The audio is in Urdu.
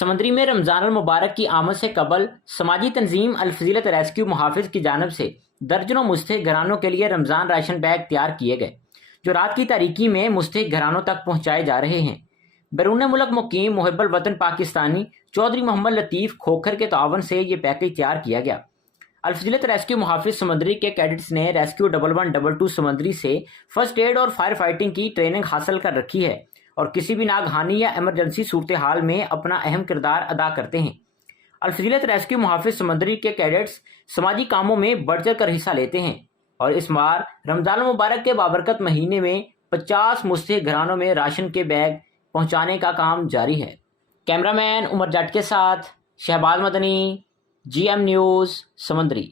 سمندری میں رمضان المبارک کی آمد سے قبل سماجی تنظیم الفضیلت ریسکیو محافظ کی جانب سے درجنوں مستحق گھرانوں کے لیے رمضان راشن بیگ تیار کیے گئے، جو رات کی تاریکی میں مستحق گھرانوں تک پہنچائے جا رہے ہیں۔ بیرون ملک مقیم محب الوطن پاکستانی چودھری محمد لطیف کھوکھر کے تعاون سے یہ پیکج تیار کیا گیا۔ الفضیلت ریسکیو محافظ سمندری کے کیڈٹس نے ریسکیو 1122 سمندری سے فرسٹ ایڈ اور فائر فائٹنگ کی ٹریننگ حاصل کر رکھی ہے اور کسی بھی ناگہانی یا ایمرجنسی صورتحال میں اپنا اہم کردار ادا کرتے ہیں۔ الفضیلت ریسکیو محافظ سمندری کے کیڈٹس سماجی کاموں میں بڑھ چڑھ کر حصہ لیتے ہیں اور اس بار رمضان المبارک کے بابرکت مہینے میں 50 مستحق گھرانوں میں راشن کے بیگ پہنچانے کا کام جاری ہے۔ کیمرہ مین عمر جٹ کے ساتھ شہباز مدنی، GM نیوز، سمندری۔